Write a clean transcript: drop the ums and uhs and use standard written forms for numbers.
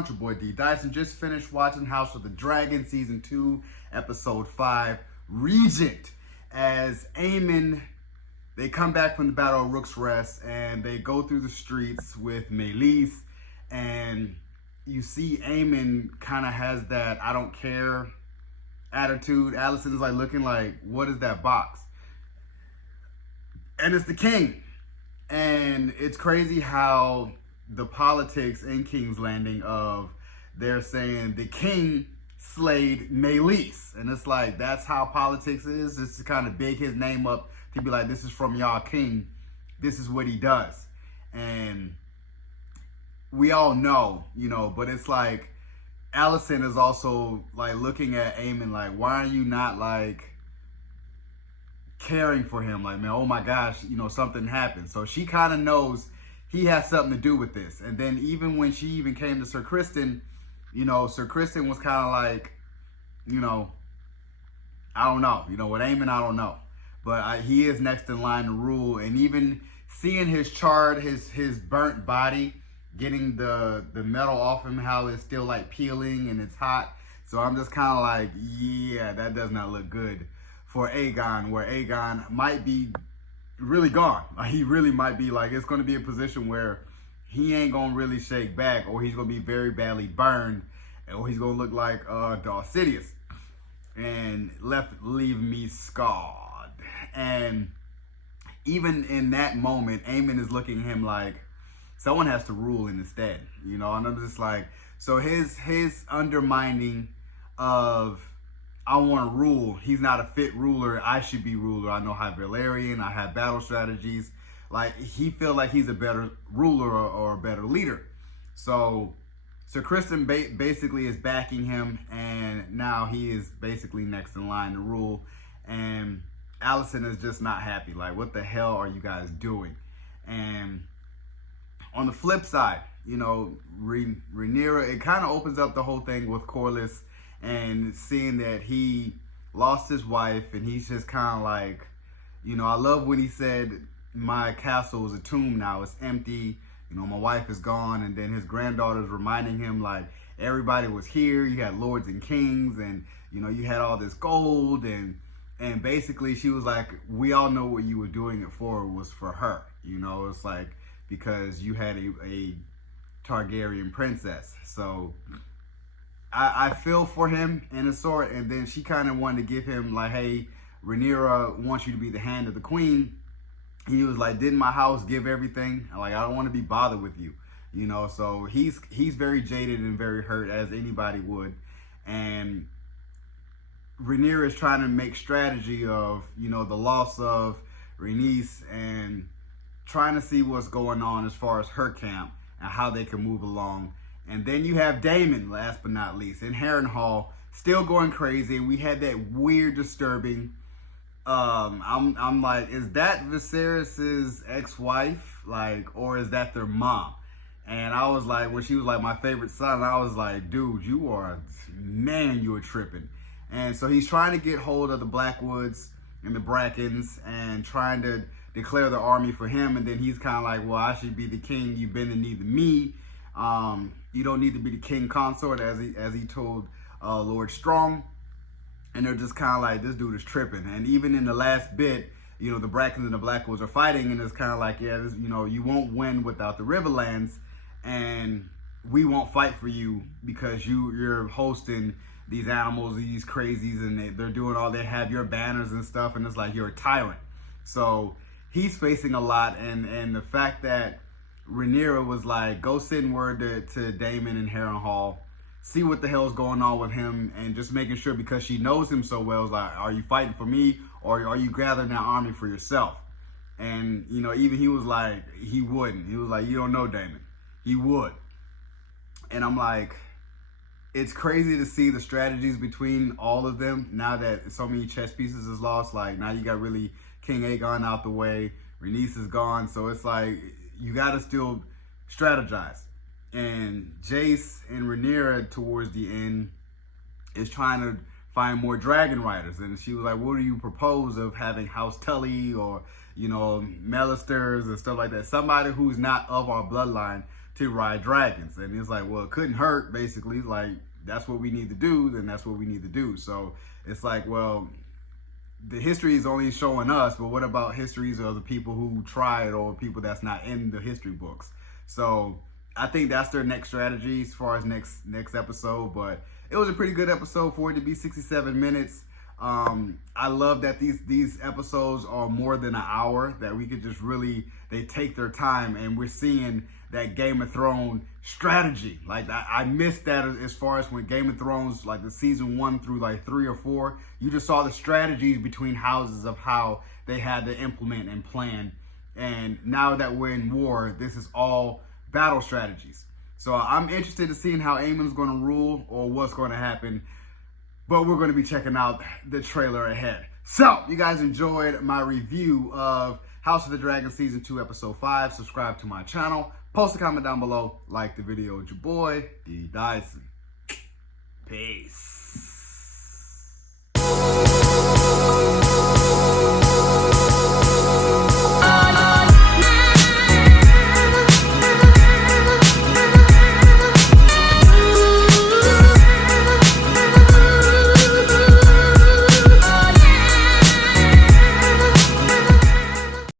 around? Your boy D Dyson. Just finished watching House of the Dragon Season 2, Episode 5, Regent. As Aemon, they come back from the Battle of Rook's Rest and they go through the streets with Meleys, and you see Aemon kind of has that I don't care attitude. Alicent is like looking like, what is that box? And it's the king. And it's crazy how the politics in King's Landing of they're saying the king slayed Meleys. And it's like, that's how politics is. It's to kind of big his name up to be like, this is from y'all king. This is what he does. And we all know, but it's like, Alicent is also like looking at Aemon like, why are you not like caring for him? Like, man, oh my gosh, something happened. So she kind of knows he has something to do with this. And then even when she even came to Sir Criston, Sir Criston was kind of like, I don't know. With Aemon, I don't know. But he is next in line to rule. And even seeing his charred, his burnt body, getting the metal off him, how it's still like peeling and it's hot. So I'm just kind of like, yeah, that does not look good for Aegon, where Aegon might be really gone. He really might be like, it's going to be a position where he ain't going to really shake back, or he's going to be very badly burned, or he's going to look like Darth Sidious and leave me scarred. And even in that moment, Aemon is looking at him like, someone has to rule in his stead, and I'm just like, so his undermining of, I want to rule, he's not a fit ruler, I should be ruler, I know High Valyrian, I have battle strategies, like, he feel like he's a better ruler or a better leader. So Sir Criston basically is backing him, and now he is basically next in line to rule, and Alicent is just not happy, like, what the hell are you guys doing? And on the flip side, Rhaenyra, it kind of opens up the whole thing with Corlys and seeing that he lost his wife, and he's just kind of like, I love when he said, my castle is a tomb now, it's empty, my wife is gone. And then his granddaughter's reminding him like, everybody was here, you had lords and kings, and you had all this gold, and basically she was like, we all know what you were doing it for was for her. It's like, because you had a Targaryen princess. So I feel for him in a sort. And then she kind of wanted to give him like, hey, Rhaenyra wants you to be the hand of the queen. He was like, didn't my house give everything? Like, I don't want to be bothered with you. So he's very jaded and very hurt, as anybody would. And Rhaenyra is trying to make strategy of, the loss of Rhaenys, and trying to see what's going on as far as her camp and how they can move along. And then you have Daemon, last but not least, in Harrenhal, still going crazy. We had that weird, disturbing, I'm like, is that Viserys's ex-wife? Like, or is that their mom? And I was like, when she was like, my favorite son, I was like, dude, you are tripping. And so he's trying to get hold of the Blackwoods and the Brackens and trying to declare the army for him. And then he's kind of like, well, I should be the king. You've been in need of me. You don't need to be the king consort, as he told Lord Strong. And they're just kind of like, this dude is tripping. And even in the last bit, the Brackens and the Blackwoods are fighting, and it's kind of like, yeah, this, you won't win without the Riverlands, and we won't fight for you because you're hosting these animals, these crazies, and they're doing all, they have your banners and stuff, and it's like, you're a tyrant. So he's facing a lot, and the fact that Rhaenyra was like, go send word to Daemon in Harrenhal, see what the hell's going on with him, and just making sure, because she knows him so well, is like, are you fighting for me, or are you gathering that army for yourself? And, even he was like, he wouldn't. He was like, you don't know Daemon. He would. And I'm like, it's crazy to see the strategies between all of them now that so many chess pieces is lost. Like, now you got really King Aegon out the way, Rhaenys is gone, so it's like, you got to still strategize. And Jace and Rhaenyra towards the end is trying to find more dragon riders. And she was like, what do you propose of having House Tully or, Mellisters and stuff like that? Somebody who's not of our bloodline to ride dragons. And it's like, well, it couldn't hurt, basically. Like, that's what we need to do, then that's what we need to do. So it's like, well, the history is only showing us, but what about histories of the people who tried or people that's not in the history books? So I think that's their next strategy as far as next episode. But it was a pretty good episode for it to be 67 minutes. I love that these episodes are more than an hour, that we could just really, they take their time, and we're seeing that Game of Thrones strategy. Like I missed that as far as when Game of Thrones, like the season 1 through like 3 or 4, you just saw the strategies between houses of how they had to implement and plan. And now that we're in war, this is all battle strategies. So I'm interested in seeing how Aemon's going to rule or what's going to happen. But we're going to be checking out the trailer ahead. So, you guys enjoyed my review of House of the Dragon Season 2, Episode 5. Subscribe to my channel. Post a comment down below. Like the video with your boy, D. Dyson. Peace.